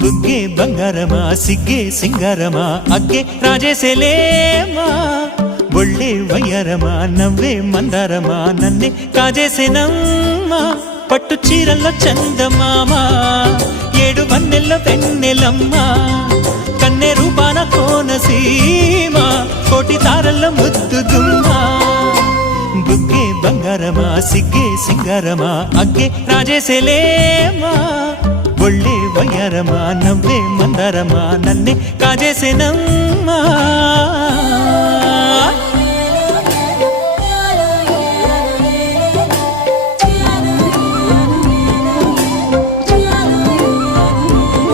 బుగ్గే బంగారమా సిగ్గే సింగారమా అగ్గే రాజేసేలేమా ఒళ్ళే వయ్యారమా నవ్వే మందారమా నన్నే కాజేసేనమ్మా పట్టు చీరల్లో చందమామ ఏడు వన్నెల్లో వెన్నెలమ్మా కన్నె రూపాన కోనసీమ కోటి తారల్లో ముద్దుగుమ్మా బుగ్గే బంగారమా సిగ్గే సింగారమా అగ్గే రాజేసేలేమా ఒళ్ళే వయ్యారమా నవ్వే మందారమా నన్నే కాజేసేనమ్మా